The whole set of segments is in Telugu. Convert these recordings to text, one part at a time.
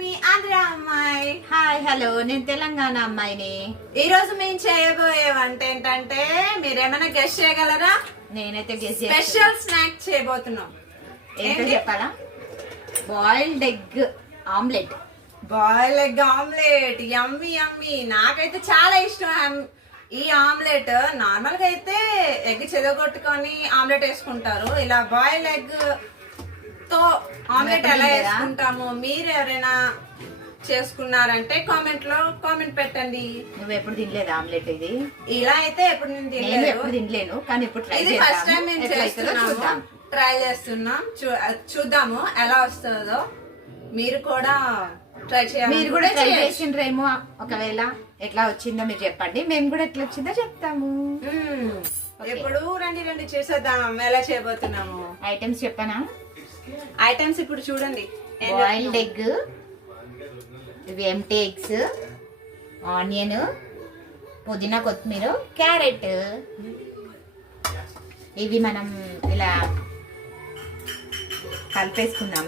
మీ ఆంధ్ర అమ్మాయి. హాయ్ హలో, నేను తెలంగాణ అమ్మాయిని. ఈ రోజు మేము చేయబోయే వంట ఏంటంటే మీరేమైనా గెస్ట్ చేయగలరా? నేనైతే గెస్ స్పెషల్ స్నాక్ చేయబోతున్నాం. ఏంటో చెప్పాలా? Boiled egg omelette. Boiled egg omelette yummy yummy. నాకైతే చాలా ఇష్టం ఈ ఆమ్లెట్. నార్మల్ గా అయితే ఎగ్ చెదగొట్టుకొని ఆమ్లెట్ వేసుకుంటారు. ఇలా బాయిల్డ్ ఎగ్ తో ఆమ్లెట్ ఎలా వేసుకుంటాము మీరు ఎవరైనా చేసుకున్నారంటే కామెంట్ పెట్టండి. నువ్వు ఎప్పుడు తినలేదు ఆమ్లెట్? ఇది ఇలా అయితే ఎప్పుడు నేను తినలేను, కానీ ఇప్పుడు ఇది ఫస్ట్ టైం మేము చేస్తున్నాము, ట్రై చేస్తున్నాం. చూద్దాము ఎలా వస్తుందో. మీరు కూడా ట్రై చేయాలి. మీరు కూడా ట్రై చేసిండ్రేమో. ఒకవేళ ఎట్లా వచ్చిందో మీరు చెప్పండి, మేము కూడా ఎట్లా వచ్చిందో చెప్తాము. ఇప్పుడు రండి చేసేద్దాం. ఎలా చేయబోతున్నాము ఐటమ్స్ చెప్పనా? ఐటమ్స్ ఇప్పుడు చూడండి. బాయిల్డ్ ఎగ్, ఇవి ఎంటీ ఎగ్స్, ఆనియన్, పుదీనా, కొత్తిమీర, క్యారెట్. ఇవి మనం ఇలా కలిపేసుకుందాం.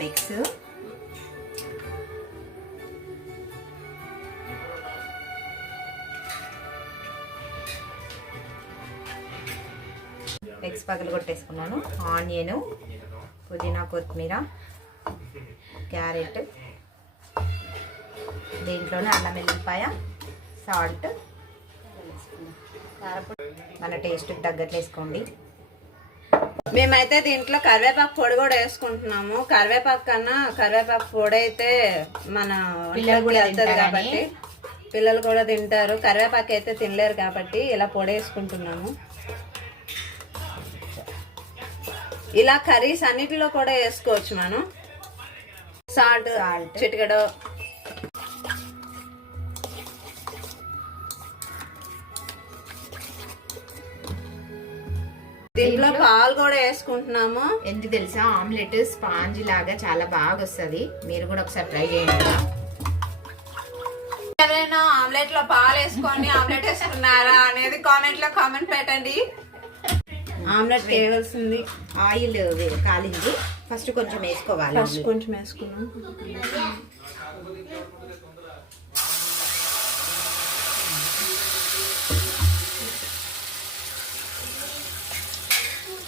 ఎగ్స్ పగలు కొట్టేసుకున్నాను. ఆనియన్, పుదీనా, కొత్తిమీర, క్యారెట్, దీంట్లోనే అల్లం వెల్లిపాయ, సాల్ట్, మన టేస్ట్కి తగ్గట్లు వేసుకోండి. మేమైతే దీంట్లో కరివేపాకు పొడి కూడా వేసుకుంటున్నాము. కరివేపాకు కన్నా కరివేపాకు పొడి అయితే మన పిల్లలు కూడా వెళ్తారు కాబట్టి పిల్లలు కూడా తింటారు. కరివేపాకు అయితే తినలేరు కాబట్టి ఇలా పొడి వేసుకుంటున్నాము. ఇలా కర్రీస్ అన్నిటిలో కూడా వేసుకోవచ్చు మనం. సాల్ట్ చిటికెడు, దీంట్లో పాలు కూడా వేసుకుంటున్నాము. ఎందుకు తెలుసా? ఆమ్లెట్ స్పాంజ్ లాగా చాలా బాగా వస్తుంది. మీరు కూడా ఒకసారి ట్రై చేయండి. ఎవరైనా ఆమ్లెట్ లో పాలు వేసుకొని ఆమ్లెట్ వేసుకున్నారా అనేది కామెంట్ పెట్టండి. ఆమ్లెట్ వేయాల్సింది. ఆయిల్ కాలింది. ఫస్ట్ కొంచెం వేసుకోవాలి. కొంచెం వేసుకున్నాం.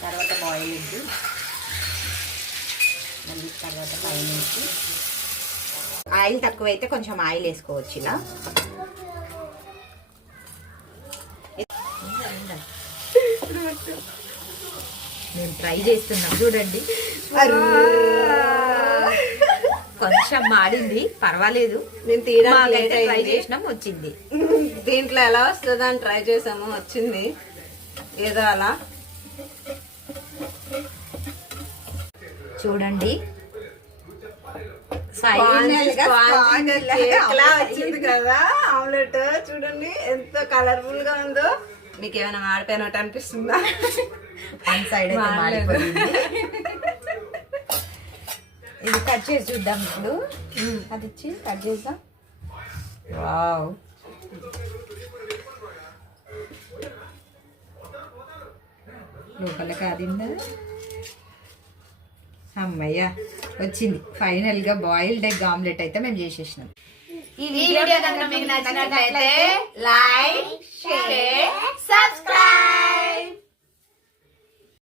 తర్వాత బాయిల్ ఎగ్, మళ్ళీ తర్వాత పైన వేసి ఆయిల్ తక్కువైతే కొంచెం ఆయిల్ వేసుకోవచ్చు. ఇలా మేము ట్రై చేస్తున్నాం చూడండి. కొంచెం మాడింది, పర్వాలేదు. నేను తీయడానికి ట్రై చేసినాం, వచ్చింది. దీంట్లో ఎలా వస్తుందో అని ట్రై చేసాము, వచ్చింది ఏదో అలా. చూడండి వచ్చింది కదా ఆమ్లెట్. చూడండి ఎంత కలర్ఫుల్ గా ఉందో. మీకు ఏమైనా మాడిపోయినట్టు అనిపిస్తుందా? వన్ సైడ్ అయితే మాడిపోయింది. ఇది కట్ చేసి చూద్దాం ఇప్పుడు. అది ఇచ్చి కట్ చేద్దాం. వావ్, లోపల కాదిందా? అమ్మయ్య, వచ్చింది. ఫైనల్ గా బాయిల్డ్ ఎగ్ ఆమ్లెట్ అయితే మేము చేసేసినాం. ఈ వీడియో కనుక మీకు నచ్చినట్లయితే లైక్, షేర్, సబ్స్క్రైబ్.